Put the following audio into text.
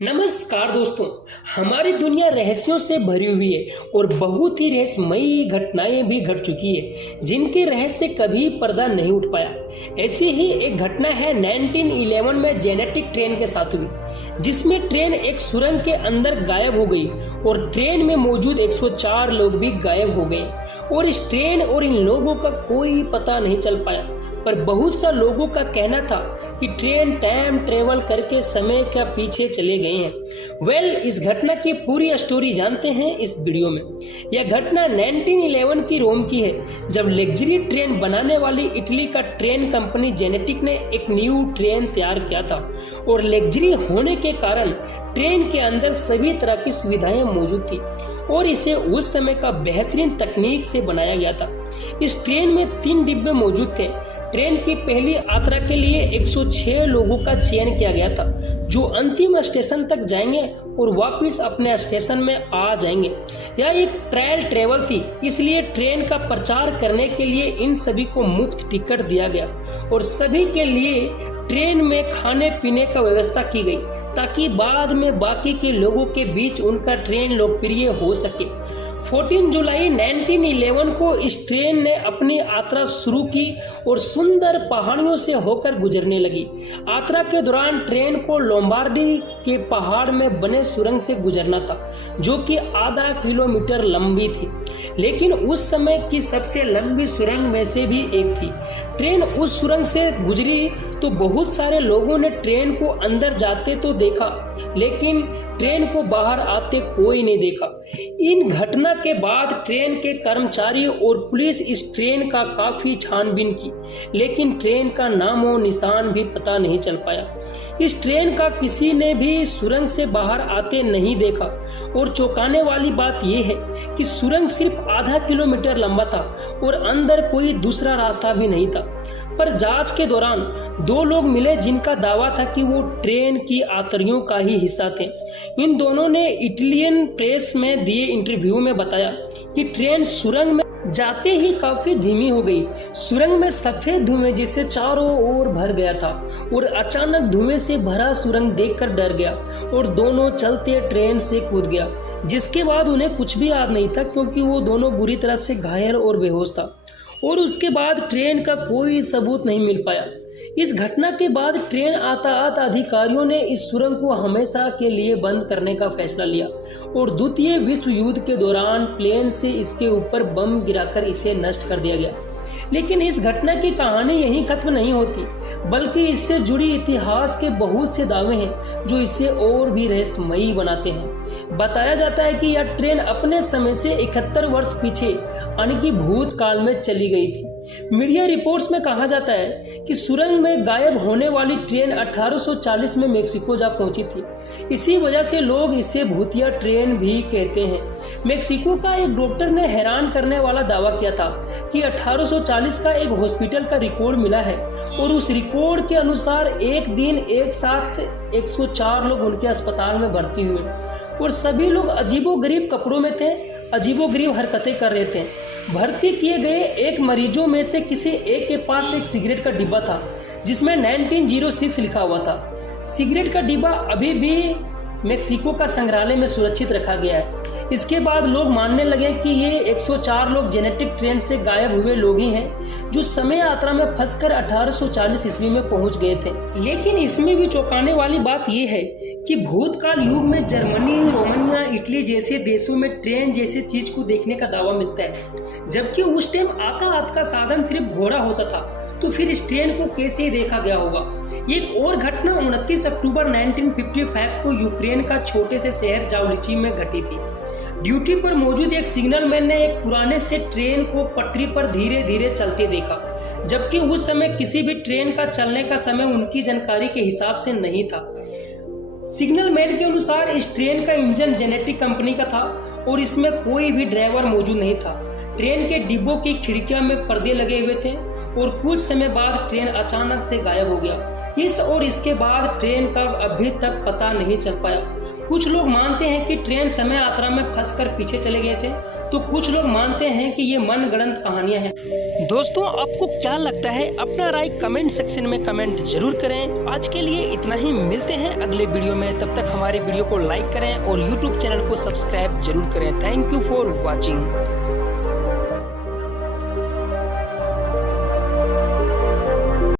नमस्कार दोस्तों। हमारी दुनिया रहस्यों से भरी हुई है और बहुत ही रहस्यमयी घटनाएं भी घट चुकी है जिनके रहस्य कभी पर्दा नहीं उठ पाया। ऐसी ही एक घटना है 1911 में जेनेटिक ट्रेन के साथ हुई, जिसमें ट्रेन एक सुरंग के अंदर गायब हो गई और ट्रेन में मौजूद 104 लोग भी गायब हो गए और इस ट्रेन और इन लोगों का कोई पता नहीं चल पाया। पर बहुत सा लोगों का कहना था कि ट्रेन टाइम ट्रेवल करके समय का पीछे चले गए हैं। इस घटना की पूरी स्टोरी जानते हैं इस वीडियो में। यह घटना 1911 की रोम की है, जब लग्जरी ट्रेन बनाने वाली इटली का ट्रेन कंपनी जेनेटिक ने एक न्यू ट्रेन तैयार किया था और लग्जरी होने के कारण ट्रेन के अंदर सभी तरह की सुविधाएं मौजूद थी और इसे उस समय का बेहतरीन तकनीक से बनाया गया था। इस ट्रेन में 3 डिब्बे मौजूद थे। ट्रेन की पहली यात्रा के लिए 106 लोगों का चयन किया गया था, जो अंतिम स्टेशन तक जाएंगे और वापस अपने स्टेशन में आ जाएंगे। यह एक ट्रायल ट्रेवल थी, इसलिए ट्रेन का प्रचार करने के लिए इन सभी को मुफ्त टिकट दिया गया और सभी के लिए ट्रेन में खाने पीने का व्यवस्था की गई ताकि बाद में बाकी के लोगों के बीच उनका ट्रेन लोकप्रिय हो सके। 14 जुलाई 1911 को इस ट्रेन ने अपनी यात्रा शुरू की और सुंदर पहाड़ियों से होकर गुजरने लगी। यात्रा के दौरान ट्रेन को लोम्बार्डी के पहाड़ में बने सुरंग से गुजरना था, जो कि आधा किलोमीटर लंबी थी, लेकिन उस समय की सबसे लंबी सुरंग में से भी एक थी। ट्रेन उस सुरंग से गुजरी तो बहुत सारे लोगों ने ट्रेन को अंदर जाते तो देखा, लेकिन ट्रेन को बाहर आते कोई नहीं देखा। इन घटना के बाद ट्रेन के कर्मचारी और पुलिस इस ट्रेन का काफी छानबीन की, लेकिन ट्रेन का नामो निशान भी पता नहीं चल पाया। इस ट्रेन का किसी ने भी सुरंग से बाहर आते नहीं देखा और चौंकाने वाली बात यह है कि सुरंग सिर्फ आधा किलोमीटर लंबा था और अंदर कोई दूसरा रास्ता भी नहीं था। पर जांच के दौरान 2 लोग मिले जिनका दावा था कि वो ट्रेन की यात्रियों का ही हिस्सा थे। इन दोनों ने इटालियन प्रेस में दिए इंटरव्यू में बताया कि ट्रेन सुरंग में जाते ही काफी धीमी हो गई। सुरंग में सफेद धुएं जिसे चारों ओर भर गया था और अचानक धुएं से भरा सुरंग देखकर डर गया और दोनों चलते ट्रेन से कूद गया, जिसके बाद उन्हें कुछ भी याद नहीं था क्योंकि वो दोनों बुरी तरह से घायल और बेहोश था और उसके बाद ट्रेन का कोई सबूत नहीं मिल पाया। इस घटना के बाद ट्रेन यातायात अधिकारियों ने इस सुरंग को हमेशा के लिए बंद करने का फैसला लिया और द्वितीय विश्व युद्ध के दौरान प्लेन से इसके ऊपर बम गिराकर इसे नष्ट कर दिया गया। लेकिन इस घटना की कहानी यहीं खत्म नहीं होती, बल्कि इससे जुड़ी इतिहास के बहुत से दावे हैं जो इसे और भी रहस्यमयी बनाते हैं। बताया जाता है कि यह ट्रेन अपने समय से 71 वर्ष पीछे यानी कि भूतकाल में चली गई थी। मीडिया रिपोर्ट्स में कहा जाता है कि सुरंग में गायब होने वाली ट्रेन 1840 में मेक्सिको जा पहुंची थी। इसी वजह से लोग इसे भूतिया ट्रेन भी कहते हैं। मेक्सिको का एक डॉक्टर ने हैरान करने वाला दावा किया था कि 1840 का एक हॉस्पिटल का रिकॉर्ड मिला है और उस रिकॉर्ड के अनुसार एक दिन एक साथ 104 लोग उनके अस्पताल में भर्ती हुए और सभी लोग अजीबोगरीब कपड़ों में थे, अजीबोगरीब हरकतें कर रहे थे। भर्ती किए गए एक मरीजों में से किसी एक के पास एक सिगरेट का डिब्बा था जिसमें 1906 लिखा हुआ था। सिगरेट का डिब्बा अभी भी मेक्सिको का संग्रहालय में सुरक्षित रखा गया है। इसके बाद लोग मानने लगे कि ये 104 लोग जेनेटिक ट्रेन से गायब हुए लोग ही हैं जो समय यात्रा में फंसकर 1840 ईस्वी में पहुंच गए थे। लेकिन इसमें भी चौंकाने वाली बात ये है कि भूतकाल युग में जर्मनी, रोमानिया, इटली जैसे देशों में ट्रेन जैसे चीज को देखने का दावा मिलता है, जबकि उस टाइम यातायात का साधन सिर्फ घोड़ा होता था। तो फिर इस ट्रेन को कैसे देखा गया होगा। एक और घटना 29 अक्टूबर 1955 को यूक्रेन का छोटे से शहर जावलिची में घटी थी। ड्यूटी पर मौजूद एक सिग्नल मैन ने एक पुराने से ट्रेन को पटरी पर धीरे धीरे चलते देखा, जबकि उस समय किसी भी ट्रेन का चलने का समय उनकी जानकारी के हिसाब से नहीं था। सिग्नल मैन के अनुसार इस ट्रेन का इंजन जेनेटिक कंपनी का था और इसमें कोई भी ड्राइवर मौजूद नहीं था। ट्रेन के डिब्बों की खिड़कियों में पर्दे लगे हुए थे और कुछ समय बाद ट्रेन अचानक से गायब हो गया। इस और इसके बाद ट्रेन का अभी तक पता नहीं चल पाया। कुछ लोग मानते हैं कि ट्रेन समय यात्रा में फंसकर पीछे चले गए थे तो कुछ लोग मानते हैं कि ये मनगढ़ंत कहानियां हैं। दोस्तों, आपको क्या लगता है? अपना राय कमेंट सेक्शन में कमेंट जरूर करें। आज के लिए इतना ही, मिलते हैं अगले वीडियो में। तब तक हमारे वीडियो को लाइक करें और यूट्यूब चैनल को सब्सक्राइब जरूर करें। Thank you for watching.